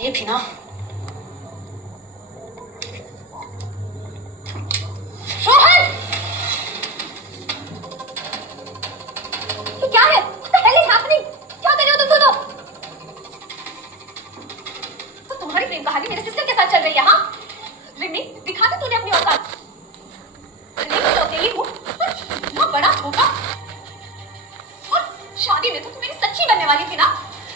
ये भी ना। रोहन! ये क्या है? What the hell is happening? क्या कर रहे हो तुम दोनों? तो तुम्हारी प्रेम कहानी मेरे सिस्टर के साथ चल रही है, हाँ? रिमी, दिखा दे तूने अपनी औकात। मैं तो अकेली हूँ, पर इतना बड़ा धोखा। और शादी में तो तू मेरी सच्ची बनने वाली थी ना?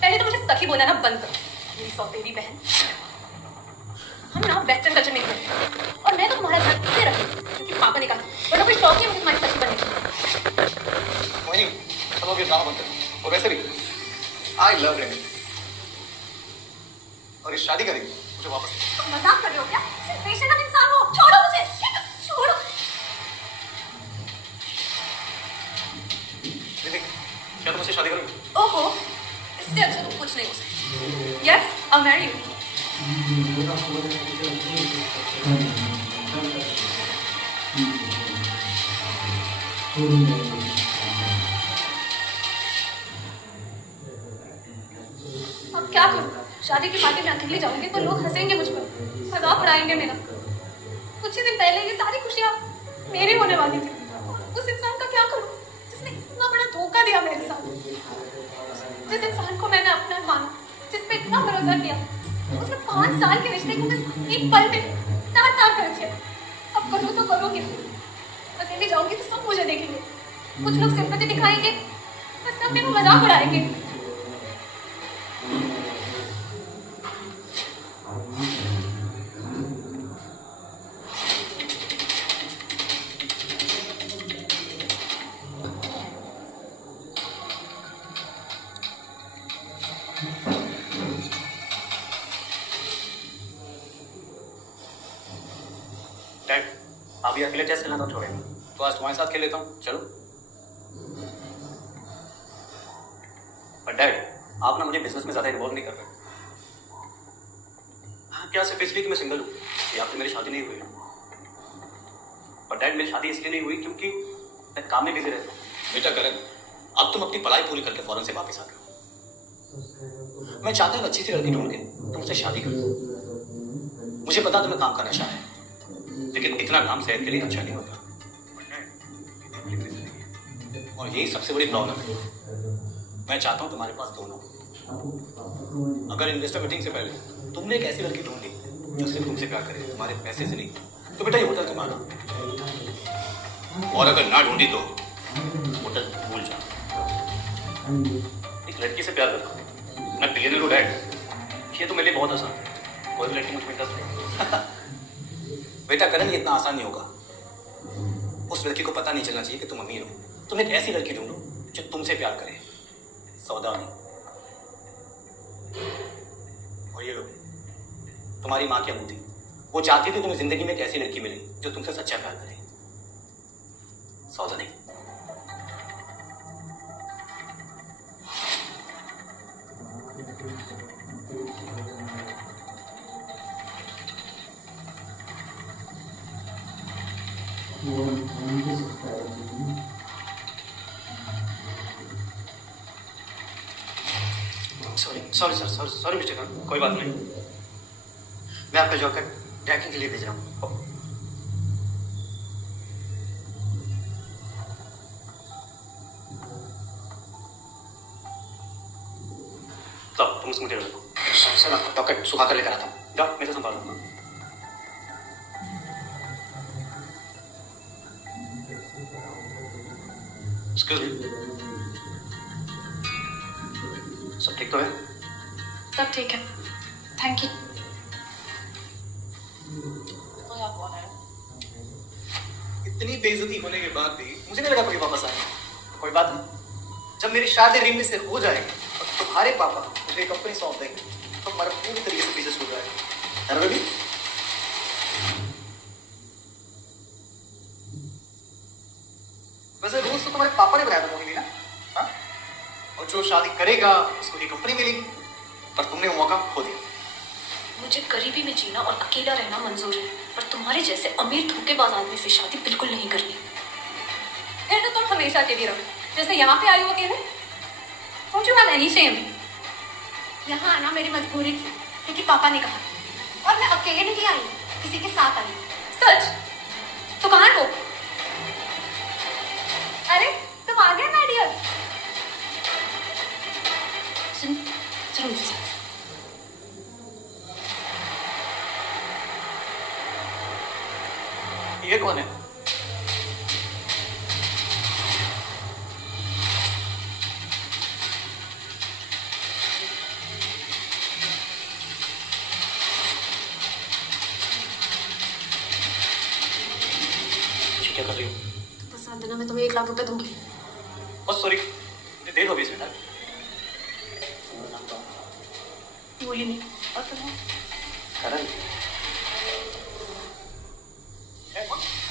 पहले तो मुझे सखी बोलना ना बंद कर, मेरी सौतेली बहन। हम ना वेस्टर्न कल्चर में थे, और मैं तो तुम्हारा ध्यान इसलिए रखी क्योंकि पापा ने कहा था, वरना कोई शौक नहीं मुझे तुम्हारी सखी बनने की। मोहिनी, चलो अभी ड्रामा बंद कर। और वैसे भी आई लव रेमी, और ये शादी करेगी मुझे वापस। तुम मजाक कर रहे हो क्या? सिर्फ बेशरम इंसान हो, छोड़ो मुझे, छोड़ो। रेमी, क्या तुम मुझसे शादी करोगी? ओहो, इससे अच्छा तो कुछ नहीं हो सकता। Yes, I'll marry you. अब क्या करूं? शादी की पार्टी में अकेले जाऊंगी तो लोग हंसेंगे मुझ पर, मजाक उड़ाएंगे मेरा। कुछ ही दिन पहले ये सारी खुशियां मेरी होने वाली थी। उस इंसान का क्या करूं जिसने इतना बड़ा धोखा दिया मेरे साथ? जिस इंसान को मैंने अपना माना, जिस पे इतना भरोसा किया, उसने 5 साल के रिश्ते को बस एक पल में तार-तार कर दिया। अब करूं तो करूं क्या? अकेले जाऊंगी तो सब मुझे देखेंगे, कुछ लोग सिंपैथी दिखाएंगे और सब मेरा मजाक उड़ाएंगे। डैड, अभी अकेले चेस खेलना तो छोड़ेंगे, तो आज तुम्हारे साथ खेल लेता हूँ, चलो। पर डैड, आप ना मुझे बिजनेस में ज्यादा इन्वॉल्व नहीं कर रहे। हाँ, क्या सिर्फ इसलिए कि मैं सिंगल हूँ या फिर मेरी शादी नहीं हुई? पर डैड, मेरी शादी इसलिए नहीं हुई क्योंकि मैं काम में बिजी रहता हूँ। बेटा करण, अब तुम अपनी पढ़ाई पूरी करके फौरन से वापस आ गए हो। मैं चाहता हूँ अच्छी सी लड़की ढूंढ के तुमसे शादी करूँ। मुझे पता तुम्हें काम का नशा है, लेकिन इतना काम सेहत के लिए अच्छा नहीं होता, और यही सबसे बड़ी प्रॉब्लम है। मैं चाहता हूं तुम्हारे पास दोनों। अगर इन्वेस्टर मीटिंग से पहले तुमने एक ऐसी लड़की ढूंढी जो सिर्फ तुमसे प्यार करे, तुम्हारे पैसे से नहीं, तो बेटा ये होटल तुम्हारा। और अगर ना ढूंढी तो होटल भूल जाओ। एक लड़की से प्यार करो, मैं बिलियनर हूं डैड, ये तो मेरे लिए बहुत आसान है। कोई भी लड़की मुझे इंटरेस्ट नहीं। बेटा करण, ये इतना आसान नहीं होगा। उस लड़की को पता नहीं चलना चाहिए कि तुम अमीर हो। तुम एक ऐसी लड़की ढूंढो जो तुमसे प्यार करे, सौदा नहीं। और ये लो, तुम्हारी माँ की अंगूठी। वो चाहती थी तुम्हें जिंदगी में एक ऐसी लड़की मिले जो तुमसे सच्चा प्यार करे, सौदा नहीं। सॉरी मिस्टर खान, कोई बात नहीं। मैं आपका जॉकेट ट्रैकिंग के लिए भेज रहा हूँ। तब तुम मुझे रखो। सर, आपका जॉकेट सुखा कर लेकर आता हूँ। जाओ, मैं से संभाल लूंगा। एक्सक्यूज मी, सब ठीक तो है? सब ठीक है, थैंक यू। इतनी बेइज्जती होने के बाद भी मुझे नहीं लगा कोई वापस आएगा। कोई बात नहीं, जब मेरी शादी रिमी से हो जाएगी और तुम्हारे पापा मुझे एक कंपनी सौंप देंगे तो हमारा पूरी तरीके से बिजनेस हो जाएगा, है ना बेबी? वैसे रूल्स तो तुम्हारे पापा ने बनाया था मोहिनी ना? हाँ? और जो शादी करेगा उसको ये कंपनी मिलेगी, पर तुमने वो मौका खो दिया। मुझे गरीबी में जीना और अकेला रहना मंजूर है, पर तुम्हारे जैसे अमीर धोखेबाज आदमी से शादी बिल्कुल नहीं करनी। फिर तो तुम हमेशा अकेली रहो, जैसे यहाँ पे आई हो अकेले। Don't you have any shame? यहाँ आना मेरी मजबूरी थी, क्योंकि पापा ने कहा। और मैं अकेले नहीं आई, किसी के साथ आई। सच? तो कहाँ है वो? अरे तुम आ गए माय डियर। सुन, चलो मुझे साथ। ये कौन है? क्या कर रही हो? बस साथ देना, मैं तुम्हें 1 लाख रुपए दूंगी। ओ सॉरी, दे दो 20 मिनट। मोहिनी। और तुम हो? करण।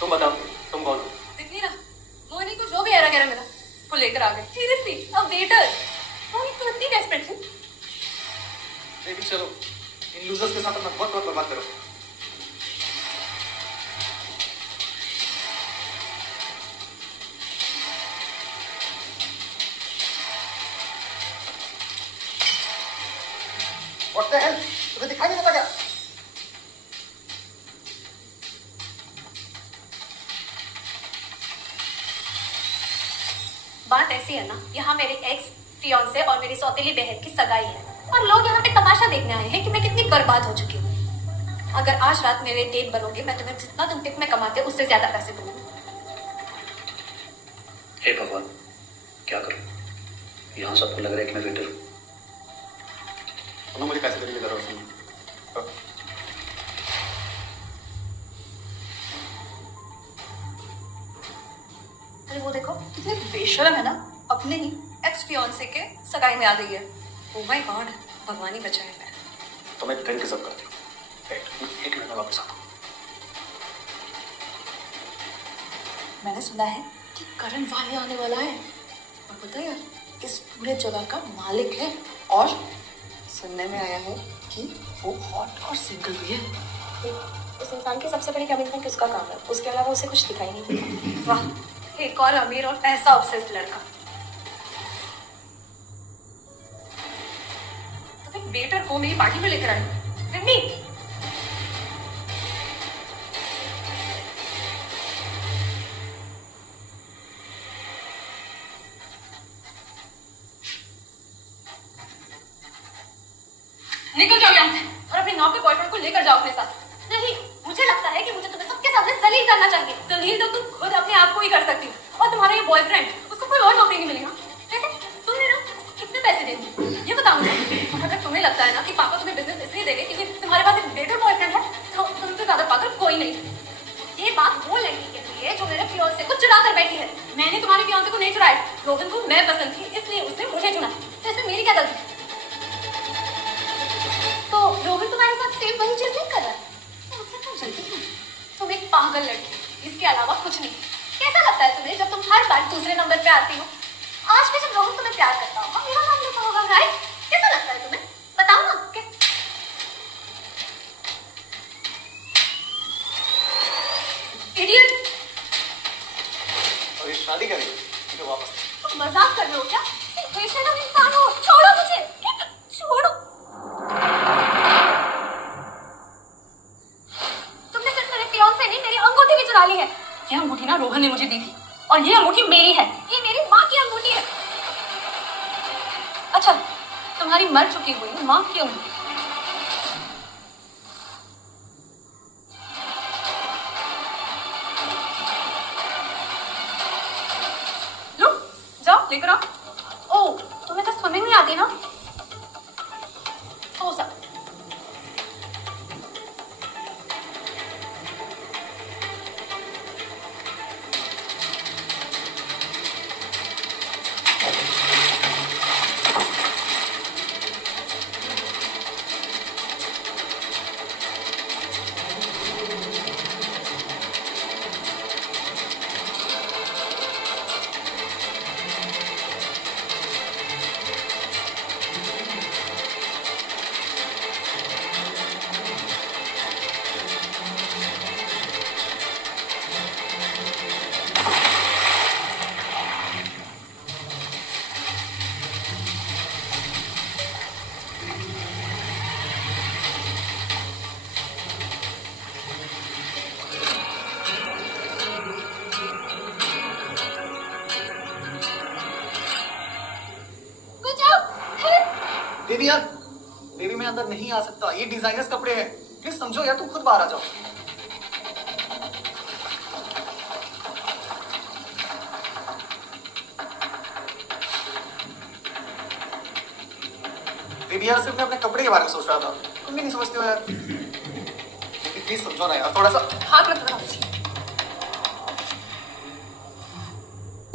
तुम बताओ, तुम कौन हो? दिख नहीं रहा? मोहिनी को जो भी एरा गैरा मिला वो लेकर आ गए। सीरियसली अ वेटर। मोहिनी तुम इतनी डेस्परेट थी? बेबी चलो, इन लूजर्स के साथ अपना वक्त मत बर्बाद करो। What the hell? तुम्हें दिखाई नहीं देता क्या? बात ऐसी है ना, यहाँ मेरे एक्स फियांसे और मेरी सौतेली बहन की सगाई है और लोग यहाँ पे तमाशा देखने आए हैं कि मैं कितनी बर्बाद हो चुकी हूँ। अगर आज रात मेरे डेट बनोगे, मैं तुम्हें जितना तुम टिप में कमाते हो उससे ज्यादा पैसे दूंगी। हे भगवान, क्या करूं? यहाँ सबको लग रहा है कि मैं वेटर हूँ। मुझे पैसे देने की जरूरत नहीं। अरे वो देखो कितनी बेशर्म है ना, अपने ही एक्स फियांसे के सगाई में आ गई है। ओह माय गॉड, भगवान ही बचाए। मैं तो मैं दिल डिजर्व करती हूँ। वेट, 1 मिनट में वापस आता हूँ। मैंने सुना है कि करण वाले आने वाला है और पता है यार, इस पूरे जगह का मालिक है और सुनने में आया है कि वो हॉट और सिंगल भी है। उस इंसान की सबसे बड़ी कमिटमेंट किसका काम है, उसके अलावा उसे कुछ दिखाई नहीं। वाह, एक और अमीर और पैसा ऑब्सेस्ड लड़का। तो फिर वेटर को मेरी पार्टी में लेकर आए। रिमी, निकल जाओ यहाँ से और अपने नौकर बॉयफ्रेंड को लेकर जाओ अपने साथ। नहीं, मुझे लगता है कि मुझे तुम्हें सबके सामने जलील करना चाहिए। जलील तो तुम खुद अपने आप को ही कर सकती हो और तुम्हारा ये बॉयफ्रेंड, उसको कोई और नौकरी नहीं मिलेगा। वैसे तुमने ना कितने पैसे देंगे ये बताओ मुझे। और अगर तुम्हें लगता है ना कि पापा तुम्हें बिजनेस इसलिए देंगे क्योंकि तुम्हारे पास एक बेटर बॉयफ्रेंड है, तो तुमसे ज्यादा पागल कोई नहीं। ये बात वो लड़की के लिए जो मेरे फियांसे को चुरा कर बैठी है। मैंने तुम्हारे फियांसे को नहीं चुराया, रोहन को मैं पसंद थी इसलिए उसने मुझे चुना। तो इसमें मेरी क्या गलती? तो रोहन तुम्हारे साथ सेम वही चीज नहीं कर रहा है? तो मुझसे क्यों जलती हो? तुम एक पागल लड़की, इसके अलावा कुछ नहीं। कैसा लगता है तुम्हें जब तुम हर बार दूसरे नंबर पे आती हो? आज भी जब रोहन तुम्हें प्यार करता होगा, मेरा नाम लेता होगा, राइट? कैसा लगता है तुम्हें? बताओ ना। इडियट! और ये शादी करेगी? तो वापस। तुम मजाक कर रहे हो क्या? बेशरम इंसान हो, छोड़ो मुझे, छोड़ो। तुमने सिर्फ मेरे फियांसे नहीं, मेरी अंगूठी भी चुरा ली है। ये अंगूठी ना रोहन ने मुझे दी थी और ये अंगूठी मेरी है। ये मेरी माँ की अंगूठी है। अच्छा, तुम्हारी मर चुकी हुई माँ की अंगूठी। लो, जाओ लेकर आओ। ओ, तुम्हें तो स्विमिंग नहीं आती ना? हो सकता। बेबी यार, बेबी मैं अंदर नहीं आ सकता, ये डिजाइनर्स कपड़े हैं, प्लीज समझो यार, तुम खुद बाहर आ जाओ। बेबी यार, सिर्फ मैं अपने कपड़े के बारे में सोच रहा था, तुम भी नहीं समझते हो यार। बेबी प्लीज समझो ना यार, थोड़ा सा। हाथ मत लगाओ मुझे।